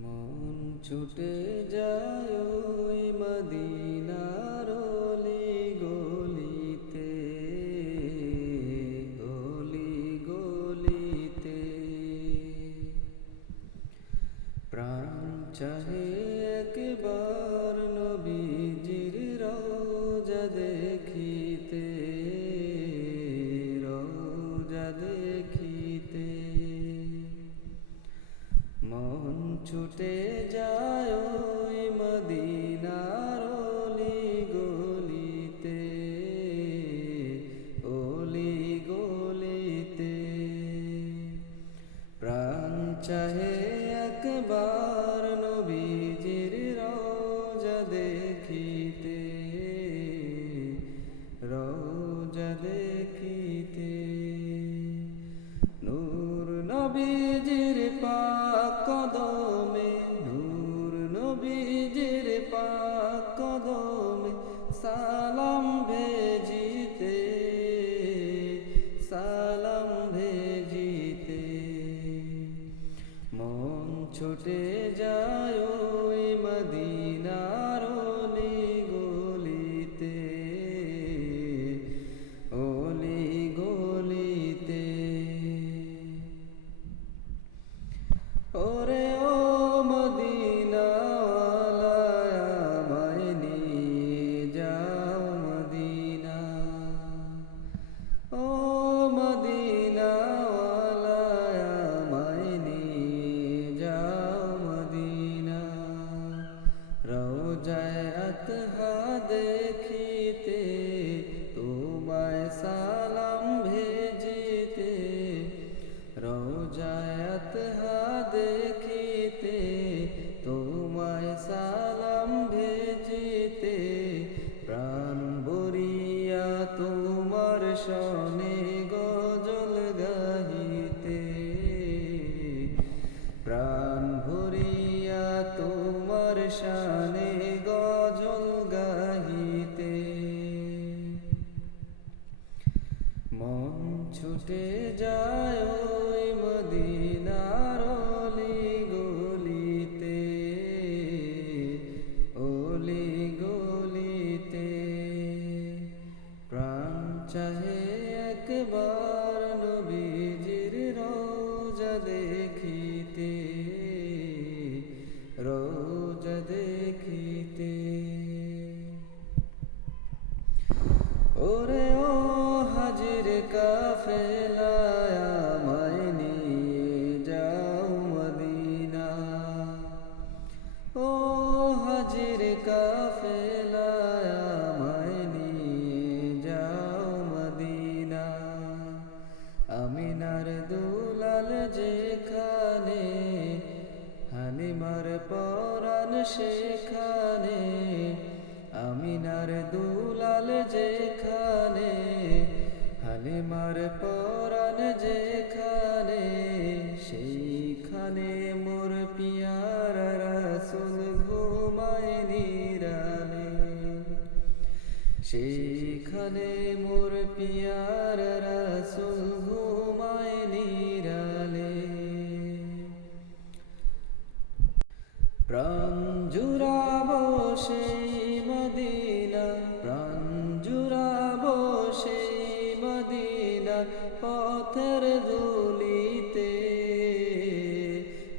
মন ছুটে যায় ওই মদিনার অলি গলিতে, অলি গলিতে। প্রাণ চাহে একবার নবীজির রওজা দেখিতে, রওজা দেখিতে। মন ছুটে যায় ওই মদিনার অলি গলিতে, অলি গলিতে। প্রাণ চাহে একবার নবীজির রওজা দেখিতে, রওজা দেখিতে। নূর নবীজির পাক কদমে, নূর নবীজির পাক কদমে সালাম ভেজিতে, সালাম ভেজিতে। মন ছুটে যায় ওই মদিনার অলি গলিতে, অলি গলিতে। ওরে ও মদিনাওয়ালা, আমায় নিয়ে যাও মদিনা। ও মদিনাওয়ালা, আমায় নিয়ে যাও মদিনা। রওজায়ে আতহা দেখিতে, তোমায় সালাম ভেজিতে। রওজায়ে আতহা দেখিতে, তোমায় সালাম ভেজিতে। প্রাণ ভরিয়া তোমার শনে গজল গাহিতে, প্রাণ ভরিয়া তোমার শানে গজল গাহিতে। মন ছুটে যায় ওই মদিনার অলি গলিতে, অলি গলিতে। প্রাণ চাহে একবার নবীজির রওজা দেখিতে, রওজা দেখিতে। ওরে ও হাজির কাফেলা, আমায় নিয়ে যাও মদিনা। ও হাজির কাফেলা, আমায় নিয়ে যাও মদিনা। আমিনার দুলাল যেখানে, হালিমার পরাণ সেখানে। আমিনার দুলাল যেখানে, হালিমার পরাণ যেখানে। সেইখানে মোর পিয়ারা রাসূল ঘুমায় নিরালে, সেইখানে মোর পিয়ারা রাসূল ঘুমায় নিরালে। প্রাণ জুড়াবো সেই মদিনা, প্রাণ জুড়াবো সেই মদিনা। পথের ধুলিতে,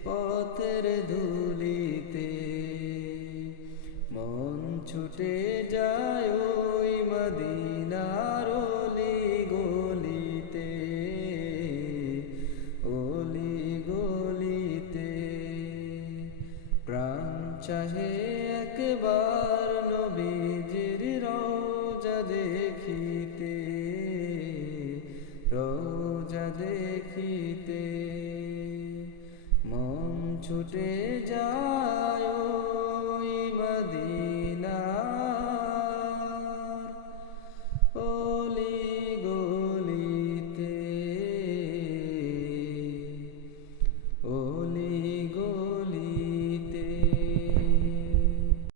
পথের ধুলিতে। মন ছুটে যায় ওই মদিনার অলি গলিতে, অলি গলিতে। প্রাণ চাহে একবার নবীজির রওজা দেখিতে, রওজা দেখিতে। মন ছুটে যায়